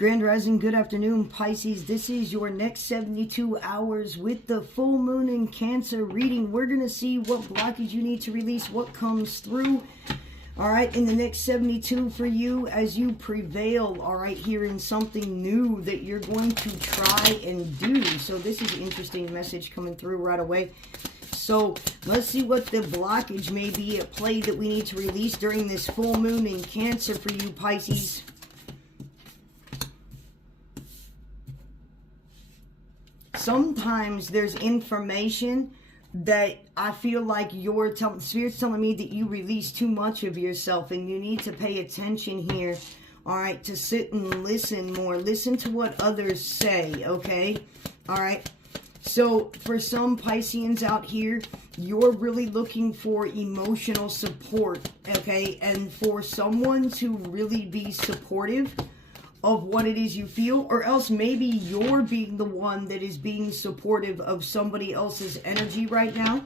Grand Rising, good afternoon, Pisces. This is your next 72 hours with the full moon in Cancer reading. We're going to see what blockage you need to release, what comes through, all right, in the next 72 for you as you prevail, all right, here in something new that you're going to try and do. So this is an interesting message coming through right away. So let's see what the blockage may be at play that we need to release during this full moon in Cancer for you, Pisces. Sometimes there's information that I feel like Spirit's telling me that you release too much of yourself and you need to pay attention here, all right, to sit and listen more. Listen to what others say, okay? All right. So for some Pisceans out here, you're really looking for emotional support, okay? And for someone to really be supportive of what it is you feel, or else maybe you're being the one that is being supportive of somebody else's energy right now.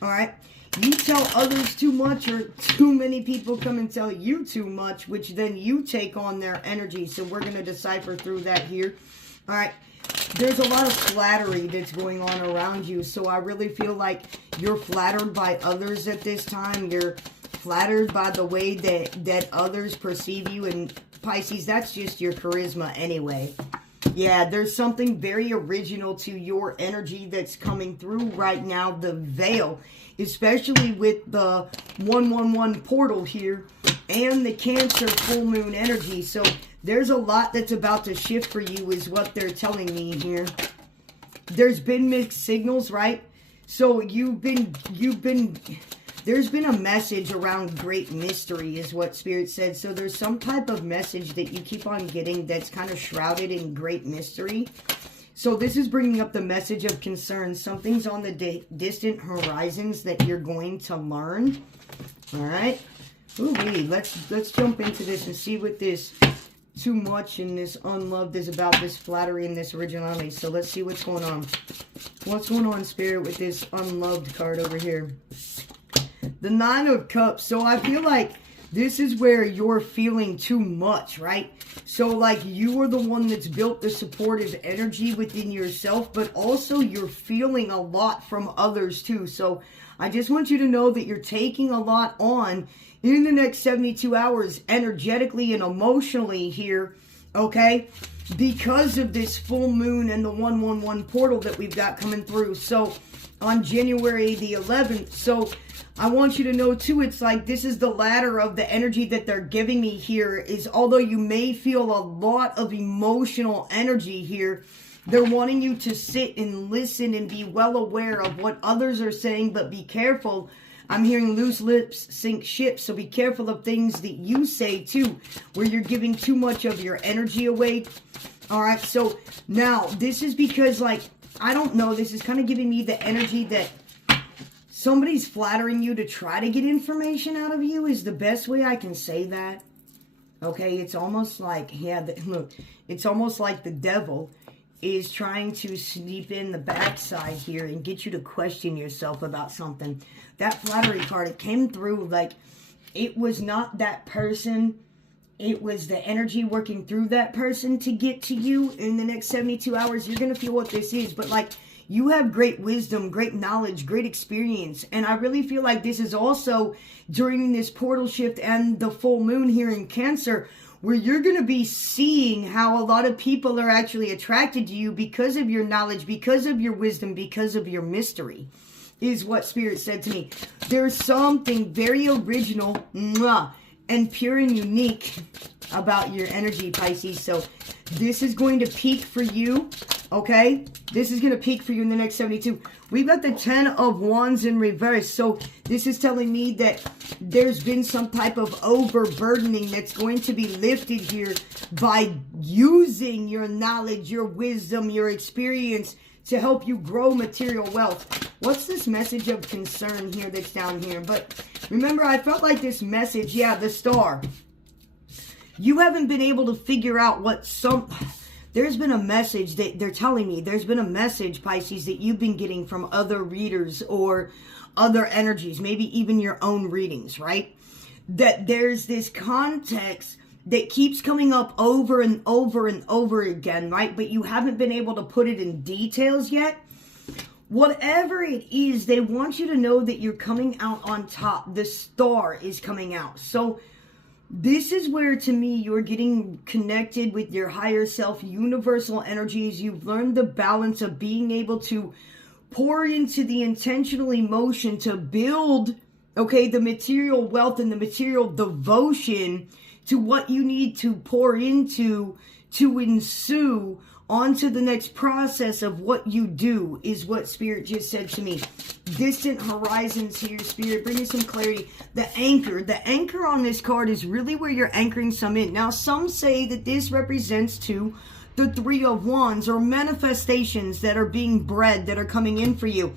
All right, you tell others too much, or too many people come and tell you too much, which then you take on their energy. So we're going to decipher through that here. All right, there's a lot of flattery that's going on around you, so I really feel like you're flattered by others at this time. You're flattered by the way that others perceive you, and Pisces, that's just your charisma anyway. Yeah, there's something very original to your energy that's coming through right now. The veil, especially with the 111 portal here and the Cancer full moon energy. So there's a lot that's about to shift for you is what they're telling me here. There's been mixed signals, right? So there's been a message around great mystery is what Spirit said. So there's some type of message that you keep on getting that's kind of shrouded in great mystery. So this is bringing up the message of concern. Something's on the distant horizons that you're going to learn. All right. Ooh, let's jump into this and see what this too much and this unloved is about, this flattery and this originality. So let's see what's going on. What's going on, Spirit, with this unloved card over here? The Nine of Cups. So I feel like this is where you're feeling too much, right? So like you are the one that's built the supportive energy within yourself, but also you're feeling a lot from others too. So I just want you to know that you're taking a lot on in the next 72 hours energetically and emotionally here, okay? Because of this full moon and the 111 portal that we've got coming through. So on January the 11th. So I want you to know too, it's like this is the ladder of the energy that they're giving me here is, although you may feel a lot of emotional energy here, they're wanting you to sit and listen and be well aware of what others are saying, but be careful. I'm hearing loose lips sink ships, so be careful of things that you say too, where you're giving too much of your energy away. All right, so now this is because, like, I don't know, this is kind of giving me the energy that somebody's flattering you to try to get information out of you is the best way I can say that. Okay, it's almost like, yeah, look, it's almost like the devil is trying to sneak in the backside here and get you to question yourself about something. That flattery card, it came through like it was not that person. It was the energy working through that person to get to you in the next 72 hours. You're going to feel what this is, but like, you have great wisdom, great knowledge, great experience. And I really feel like this is also during this portal shift and the full moon here in Cancer, where you're going to be seeing how a lot of people are actually attracted to you because of your knowledge, because of your wisdom, because of your mystery, is what Spirit said to me. There's something very original and pure and unique about your energy, Pisces. So this is going to peak for you. Okay, this is going to peak for you in the next 72. We've got the 10 of Wands in reverse. So this is telling me that there's been some type of overburdening that's going to be lifted here by using your knowledge, your wisdom, your experience to help you grow material wealth. What's this message of concern here that's down here? But remember, I felt like this message, yeah, the star. You haven't been able to figure out what there's been a message that they're telling me. There's been a message, Pisces, that you've been getting from other readers or other energies, maybe even your own readings, right? That there's this context that keeps coming up over and over and over again, right? But you haven't been able to put it in details yet. Whatever it is, they want you to know that you're coming out on top. The star is coming out. So this is where, to me, you're getting connected with your higher self, universal energies. You've learned the balance of being able to pour into the intentional emotion to build, okay, the material wealth and the material devotion to what you need to pour into to ensue onto the next process of what you do, is what Spirit just said to me. Distant horizons here, Spirit, bring me some clarity. The anchor on this card is really where you're anchoring some in. Now, some say that this represents to the Three of Wands, or manifestations that are being bred, that are coming in for you.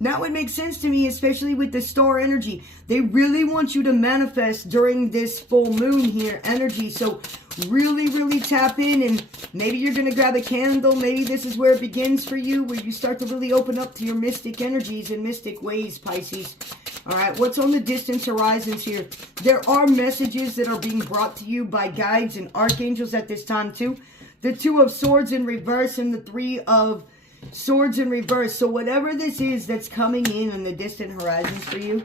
That would make sense to me, especially with the star energy. They really want you to manifest during this full moon here energy. So really, really tap in, and maybe you're going to grab a candle. Maybe this is where it begins for you, where you start to really open up to your mystic energies and mystic ways, Pisces. All right, what's on the distance horizons here? There are messages that are being brought to you by guides and archangels at this time too. The Two of Swords in reverse and the Three of Swords in reverse. So whatever this is that's coming in on the distant horizons for you,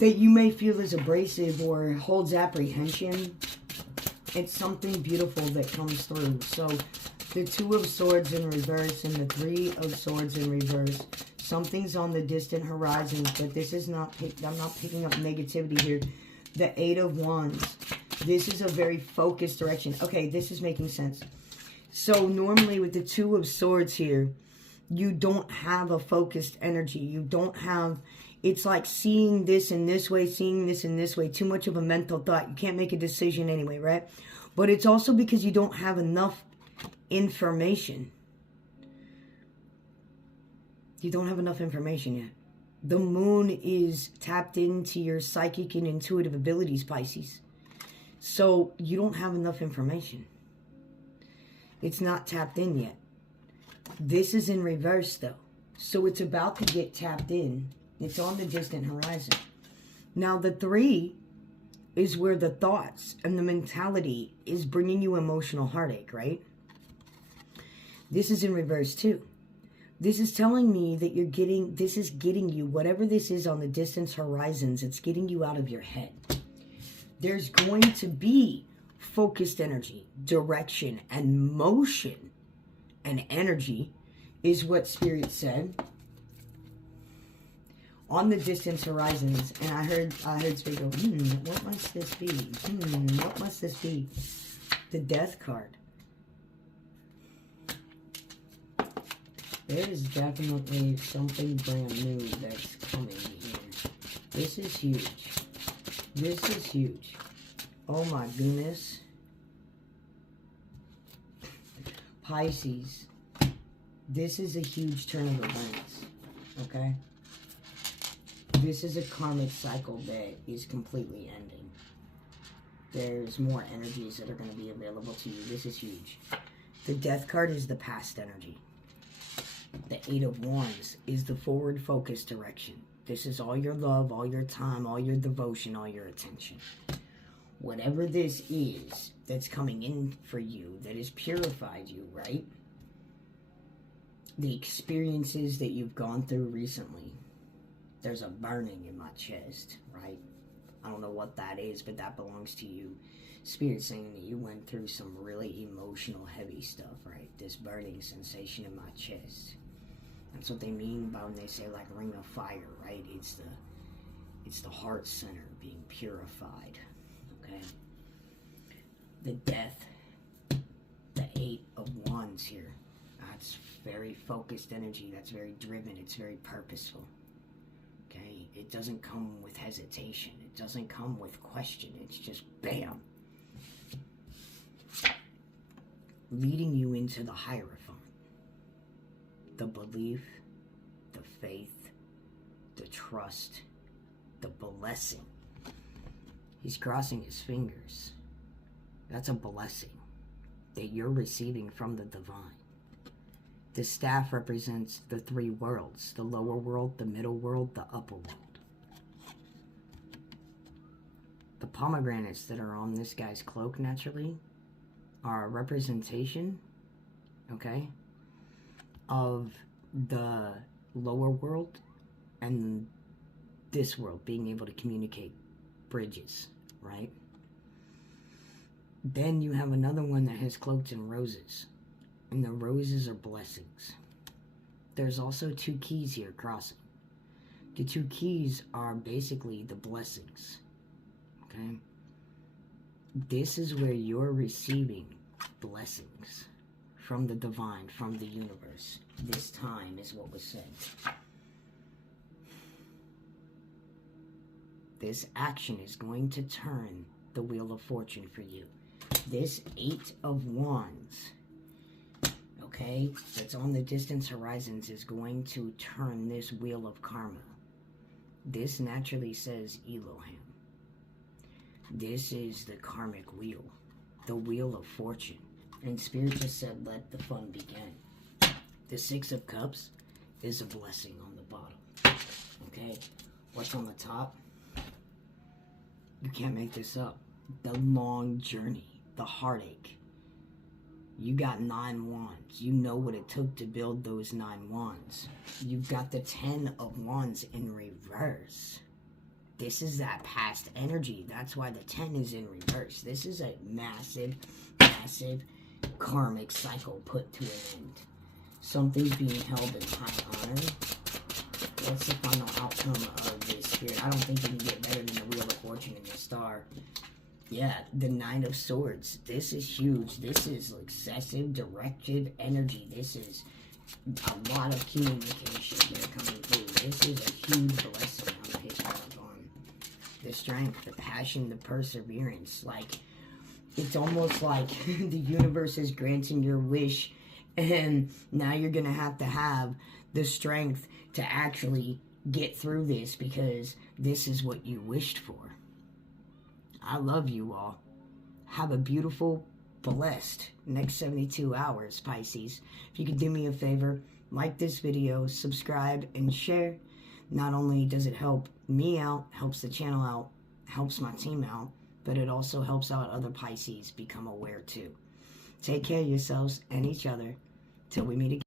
that you may feel is abrasive or holds apprehension, it's something beautiful that comes through. So the Two of Swords in reverse and the Three of Swords in reverse. Something's on the distant horizons, but this is not, I'm not picking up negativity here. The Eight of Wands. This is a very focused direction. Okay, this is making sense. So normally with the Two of Swords here, you don't have a focused energy. You don't have, it's like seeing this in this way, seeing this in this way. Too much of a mental thought. You can't make a decision anyway, right? But it's also because you don't have enough information. You don't have enough information yet. The moon is tapped into your psychic and intuitive abilities, Pisces. So you don't have enough information. It's not tapped in yet. This is in reverse though. So it's about to get tapped in. It's on the distant horizon. Now the Three is where the thoughts and the mentality is bringing you emotional heartache, right? This is in reverse too. This is telling me that you're getting, this is getting you, whatever this is on the distance horizons, it's getting you out of your head. There's going to be focused energy, direction, and motion and energy is what Spirit said on the distance horizons. And I heard Spirit go, what must this be? What must this be? The Death card. There is definitely something brand new that's coming here. This is huge. This is huge. Oh my goodness. Pisces. This is a huge turn of events. Okay? This is a karmic cycle that is completely ending. There's more energies that are going to be available to you. This is huge. The Death card is the past energy. The Eight of Wands is the forward focus direction. This is all your love, all your time, all your devotion, all your attention. Whatever this is that's coming in for you, that has purified you, right? The experiences that you've gone through recently. There's a burning in my chest, right? I don't know what that is, but that belongs to you. Spirit saying that you went through some really emotional, heavy stuff, right? This burning sensation in my chest. That's what they mean by when they say like ring of fire, right? It's the heart center being purified, okay? The Death, the Eight of Wands here. That's very focused energy. That's very driven. It's very purposeful, okay? It doesn't come with hesitation. It doesn't come with question. It's just bam. Leading you into the Hierophant. The belief, the faith, the trust, the blessing. He's crossing his fingers. That's a blessing that you're receiving from the divine. The staff represents the three worlds, the lower world, the middle world, the upper world. The pomegranates that are on this guy's cloak naturally are a representation, okay, of the lower world and this world being able to communicate, bridges, right? Then you have another one that has cloaks and roses, and the roses are blessings. There's also 2 keys here crossing. The 2 keys are basically the blessings, okay? This is where you're receiving blessings from the divine, from the universe. This time is what was said. This action is going to turn the wheel of fortune for you. This 8 of Wands, okay, that's on the distant horizons is going to turn this wheel of karma. This naturally says Elohim. This is the karmic wheel, the wheel of fortune. And Spirit just said, let the fun begin. The 6 of Cups is a blessing on the bottom. Okay, what's on the top? You can't make this up. The long journey, the heartache. You got 9 wands. You know what it took to build those 9 wands. You've got the 10 of Wands in reverse. This is that past energy. That's why the 10 is in reverse. This is a massive, massive karmic cycle put to an end. Something's being held in high honor. What's the final outcome of this Spirit? I don't think you can get better than the Wheel of Fortune and the Star. Yeah, the 9 of Swords. This is huge. This is excessive, directed energy. This is a lot of communication here coming through. This is a huge blessing I'm picking up on. The strength, the passion, the perseverance. Like, it's almost like the universe is granting your wish, and now you're going to have the strength to actually get through this because this is what you wished for. I love you all. Have a beautiful, blessed next 72 hours, Pisces. If you could do me a favor, like this video, subscribe, and share. Not only does it help me out, helps the channel out, helps my team out, but it also helps out other Pisces become aware too. Take care of yourselves and each other till we meet again.